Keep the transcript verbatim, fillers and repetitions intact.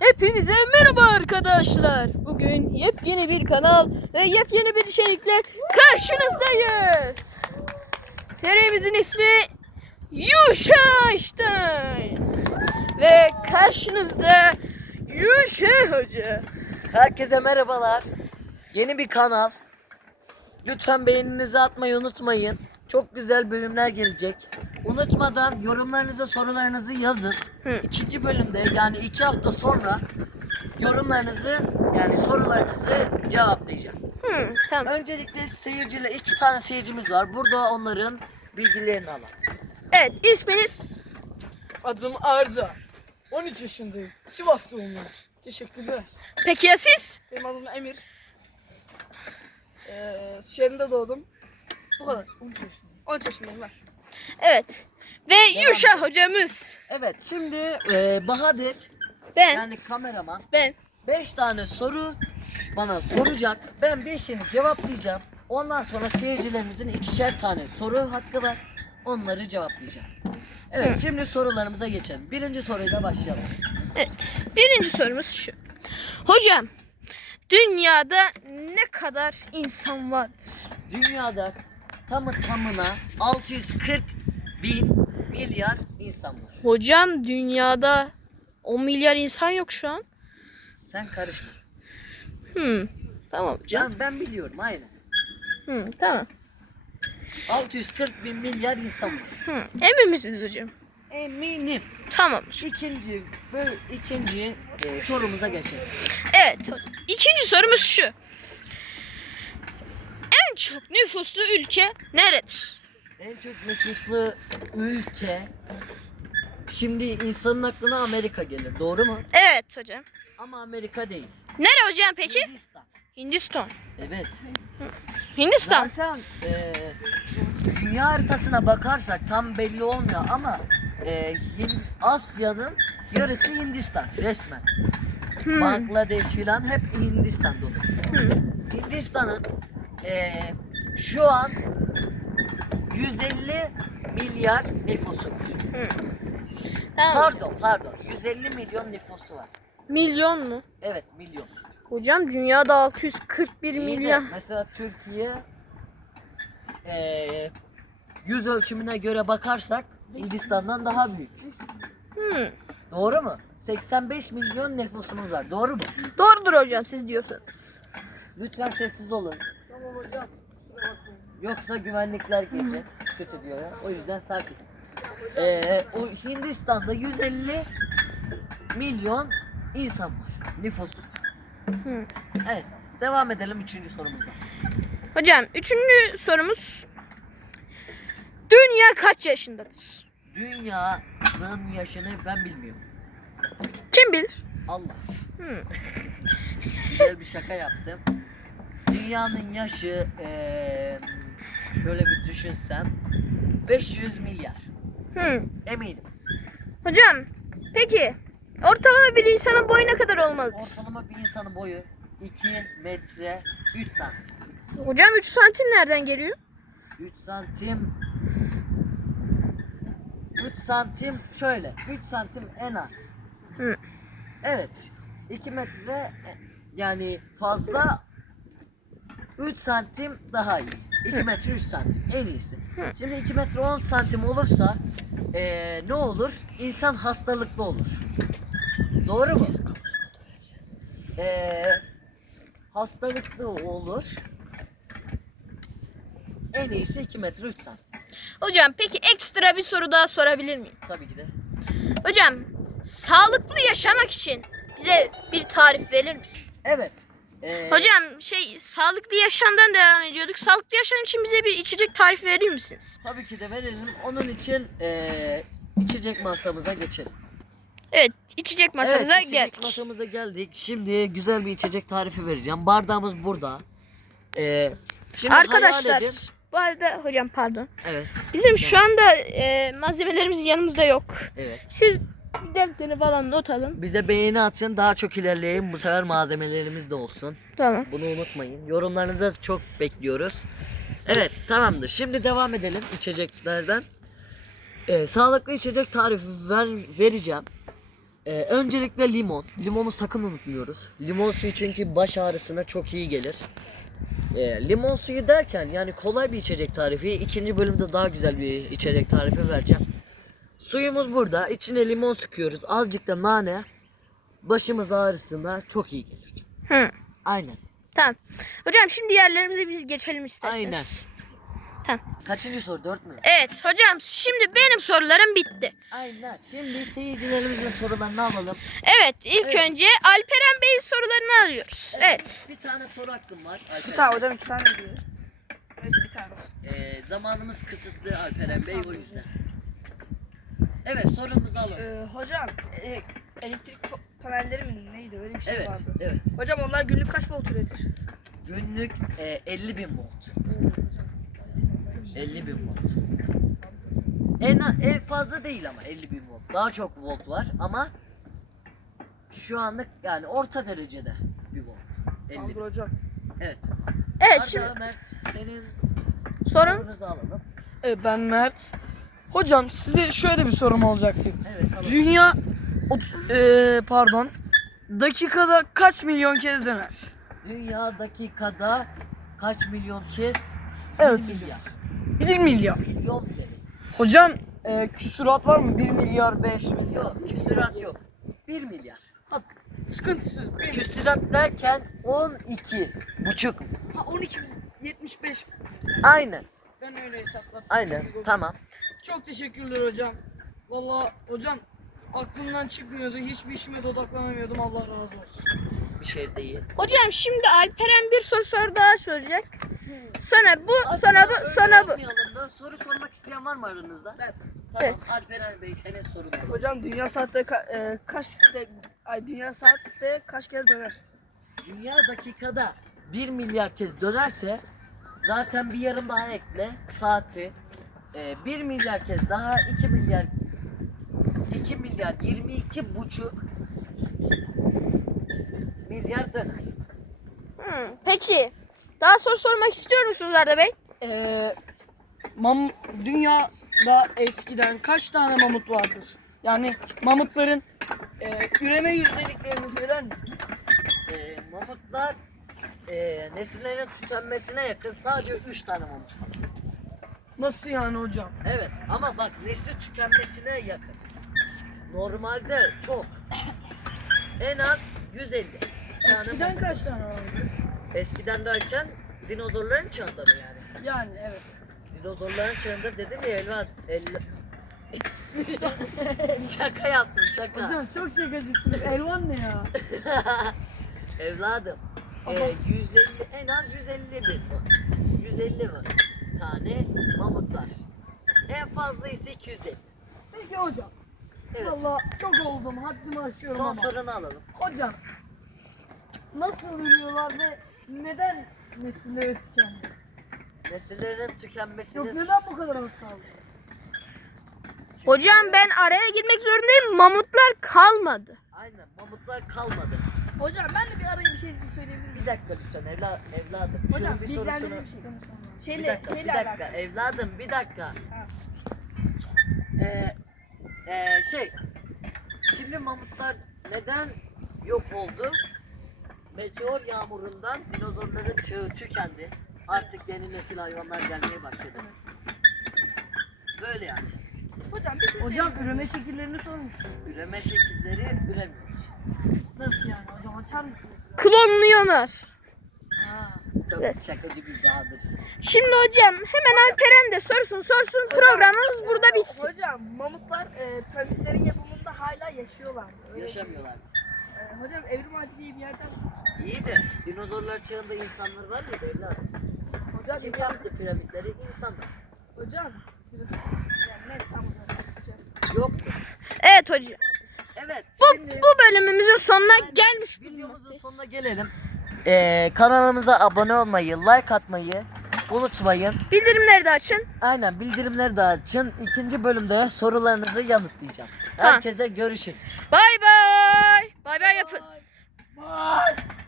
Hepinize merhaba arkadaşlar. Bugün yepyeni bir kanal ve yepyeni bir içerikle karşınızdayız. Serimizin ismi Yuşa Einstein. Ve karşınızda Yuşa Hoca. Herkese merhabalar. Yeni bir kanal. Lütfen beğeninizi atmayı unutmayın. Çok güzel bölümler gelecek. Unutmadan yorumlarınızı, sorularınızı yazın. Hı. İkinci bölümde, yani iki hafta sonra yorumlarınızı, yani sorularınızı cevaplayacağım. Hı, tamam. Öncelikle seyirciler, iki tane seyircimiz var. Burada onların bilgilerini alalım. Evet, isminiz? Adım Arda. on üç yaşındayım. Sivas doğumluyum. Teşekkürler. Peki ya siz? Benim adım Emir. Ee, Şehir'de doğdum. Bu kadar. on üç yaşındayım. on üç yaşındayım ben. Evet. Ve Yuşa hocamız. Evet, şimdi e, Bahadır, Ben. yani kameraman, Ben. beş tane soru bana soracak. Ben beşini cevaplayacağım. Ondan sonra seyircilerimizin ikişer tane soru hakkı var. Onları cevaplayacağım. Evet, şimdi sorularımıza geçelim. Birinci soruyla başlayalım. Evet. Birinci sorumuz şu. Hocam, dünyada ne kadar insan vardır? Dünyada tamı tamına altı yüz kırk bin milyar insan var. Hocam, dünyada on milyar insan yok şu an. Sen karışma. Hmm. Tamam hocam. Ben, ben biliyorum, aynen. Hmm, tamam. altı yüz kırk bin milyar insan var. Hmm. Emin misiniz hocam? Eminim. Tamamdır. İkinci, böyle ikinci e, sorumuza geçelim. Evet. İkinci sorumuz şu. En çok nüfuslu ülke neredir? En çok nüfuslu ülke, şimdi insanın aklına Amerika gelir, doğru mu? Evet hocam. Ama Amerika değil. Nere hocam peki? Hindistan. Hindistan. Evet. Hindistan. Zaten e, dünya haritasına bakarsak tam belli olmuyor ama e, Hin- Asya'nın yarısı Hindistan resmen. Hmm. Bangladeş filan hep Hindistan dolu. Hindistan'ın e, şu an yüz elli milyar nüfusu var. Tamam. Pardon, pardon. yüz elli milyon nüfusu var. Milyon mu? Evet, milyon. Hocam, dünyada altı yüz kırk bir İyi de milyon. mesela Türkiye eee yüz ölçümüne göre bakarsak Hindistan'dan daha büyük. Hmm. Doğru mu? seksen beş milyon nüfusumuz var. Doğru mu? Doğrudur hocam, siz diyorsanız. Lütfen sessiz olun. Tamam hocam. Yoksa güvenlikler gelecek stüdyoya. O yüzden sakin. Eee o Hindistan'da yüz elli milyon insan var. Nüfus. Hmm. Evet. Devam edelim üçüncü sorumuza. Hocam, üçüncü sorumuz. Dünya kaç yaşındadır? Dünyanın yaşını ben bilmiyorum. Kim bilir? Allah. Hmm. Güzel bir şaka yaptım. Dünyanın yaşı eee, şöyle bir düşünsem beş yüz milyar. Hmm. Eminim. Hocam, peki ortalama bir insanın boyu ne kadar olmalıdır? Ortalama bir insanın boyu iki metre üç santim. Hocam, üç santim nereden geliyor? üç santim üç santim şöyle. üç santim en az. Hı. Evet. iki metre e, yani fazla, üç santim daha iyi. iki metre üç santim en iyisi. Şimdi iki metre on santim olursa eee, ne olur? İnsan hastalıklı olur. Doğru mu? Eee hastalıklı olur. En iyisi iki metre üç santim. Hocam, peki ekstra bir soru daha sorabilir miyim? Tabii ki de. Hocam, sağlıklı yaşamak için bize bir tarif verir misin? Evet. Eee, Hocam, şey sağlıklı yaşamdan devam ediyorduk. Sağlıklı yaşam için bize bir içecek tarifi verir misiniz? Tabii ki de verelim. Onun için eee, içecek masamıza geçelim. Evet, içecek masamıza evet, içecek geldik. masamıza geldik. Şimdi güzel bir içecek tarifi vereceğim. Bardağımız burada. Eee şimdi Arkadaşlar, hayal edin. bu arada hocam pardon. Evet. Bizim şu anda e, malzemelerimiz yanımızda yok. Evet. Siz defteri falan not alın. Bize beğeni atın, daha çok ilerleyelim. Bu sefer malzemelerimiz de olsun. Tamam. Bunu unutmayın. Yorumlarınızı çok bekliyoruz. Evet, tamamdır. Şimdi devam edelim içeceklerden. Ee, sağlıklı içecek tarifi ver, vereceğim. Ee, öncelikle limon. Limonu sakın unutmuyoruz. Limon suyu çünkü baş ağrısına çok iyi gelir. Ee, limon suyu derken yani kolay bir içecek tarifi. İkinci bölümde daha güzel bir içecek tarifi vereceğim. Suyumuz burada. İçine limon sıkıyoruz. Azıcık da nane. Başımız ağrısına çok iyi gelir. Hı. Aynen. Tamam. Hocam şimdi yerlerimize biz geçelim isterseniz. Aynen. Tamam. Kaçıncı soru? Dört mü? Evet hocam şimdi benim sorularım bitti. Aynen. Şimdi seyircilerimizin sorularını alalım. Evet ilk Evet. önce Alperen Bey'in sorularını alıyoruz. Evet. Bir tane soru hakkım var. Alperen. Bir tane hocam iki tane diyor. Evet bir tane olsun. Ee, zamanımız kısıtlı Alperen Bey o yüzden. Evet sorumuzu alalım. Ee, hocam e- elektrik pa- panelleri mi neydi öyle bir şey Evet, vardı. evet. Hocam onlar günlük kaç volt üretir? Günlük e, elli bin volt. elli bin volt. En, en fazla değil ama elli bin volt. Daha çok volt var ama şu anlık yani orta derecede bir volt. elli Tamamdır bin. hocam. Evet. Evet Arda, şimdi Mert senin sorun. sorunuzu alalım. Evet ben Mert. Hocam size şöyle bir sorum olacaktı. Evet alalım. Dünya otuz, e, pardon dakikada kaç milyon kez döner? Dünya dakikada kaç milyon kez? Evet. bir milyar. bir milyar. Milyon kere. Hocam e, küsurat var mı? bir milyar beş mesela. Yok küsurat yok. bir milyar. Ha, sıkıntısız. Bir- Küsurat derken on iki buçuk. Ha, on iki yetmiş beş. Aynen. Ben öyle hesapladım. Aynen. Tamam. Çok teşekkürler hocam. Vallahi hocam aklımdan çıkmıyordu. Hiçbir işime de odaklanamıyordum. Allah razı olsun. Bir şey değil. Hocam şimdi Alperen bir soru soru daha soracak. Sonra bu, Hadi sonra ya, bu, öyle sonra bu. yapmayalım da soru sormak isteyen var mı aranızda? Ben. Tamam. Evet. Alperen Bey senin sorun alalım. Hocam dünya saatte ka- e, kaç de, ay dünya saatte kaç kere döner? Dünya dakikada bir milyar kez dönerse zaten bir yarım daha ekle saati e, bir milyar kez daha iki milyar iki milyar yirmi iki buçuk milyar döner. Hı, peki. Daha soru sormak istiyor musunuz Arda Bey? Ee, mam dünyada eskiden kaç tane mamut vardır? Yani mamutların e, üreme yüzdeliklerini söyler misin? E, mamutlar e, nesillerin tükenmesine yakın sadece üç tane mamut var. Nasıl yani hocam? Evet ama bak nesli tükenmesine yakın. Normalde çok. En az yüz elli. tane Eskiden mamut. kaç tane vardı? Eskiden derken dinozorların çağında mı yani? Yani evet. Dinozorların çağında dedim ya evlat. elli şaka yaptım şaka. Hocam çok şakacısınız. Elvan ne ya? Evladım. Ama- E, yüz elli en az yüz elli bin yüz elli var. Tane mamut var. En fazla ise iki yüz elli. Peki hocam. Evet. Valla çok oldum. Haddimi aşıyorum Son ama. sorunu alalım. Hocam. Nasıl ürüyorlar ve neden nesilleri tükendi? Nesillerin tükenmesini Yok neden bu kadar az kaldı? Hocam ben araya girmek zorundayım. Mamutlar kalmadı. Aynen mamutlar kalmadı. Hocam ben de bir araya bir şey söyleyebilir miyim? Bir dakika lütfen evla, evladım. Hocam Şunun bir sorusunu. bilgilendirici bir şey. Bir Şeyle, dakika, bir şeyle dakika. alakalı. Evladım bir dakika. Ha. Ee, ee, şey. Şimdi mamutlar neden yok oldu? Meteor yağmurundan dinozorların çağı tükendi. Artık yeni nesil hayvanlar gelmeye başladı. Böyle yani. Hocam bir şey Hocam üreme şekillerini sormuştum. Üreme şekilleri üremiyor. Nasıl yani hocam açar mısınız? Klonluyorlar. Ha. Çok Evet. şakacı bir Bahadır. Şimdi hocam hemen Alperen de sorsun sorsun programımız burada bitsin. Hocam mamutlar e, piramitlerin yapımında hala yaşıyorlar. mı? Öyle- Yaşamıyorlar. E, hocam evrim ağacı diye bir yerden İyi de dinozorlar çağında insanlar var mıydı evladım? Hocam Kim insan... yaptı piramitleri? İnsanlar. Hocam. Yani ne tamam hocam. Yoktu. Evet hocam. Evet. Bu, Şimdi bu bölümümüzün sonuna gelmiş videomuzun bulunmaktayız. sonuna gelelim. Ee, kanalımıza abone olmayı, like atmayı unutmayın. Bildirimleri de açın. Aynen bildirimleri de açın. İkinci bölümde sorularınızı yanıtlayacağım. Tamam. Herkese görüşürüz. Bay bay. Bay bay yapın. Bye.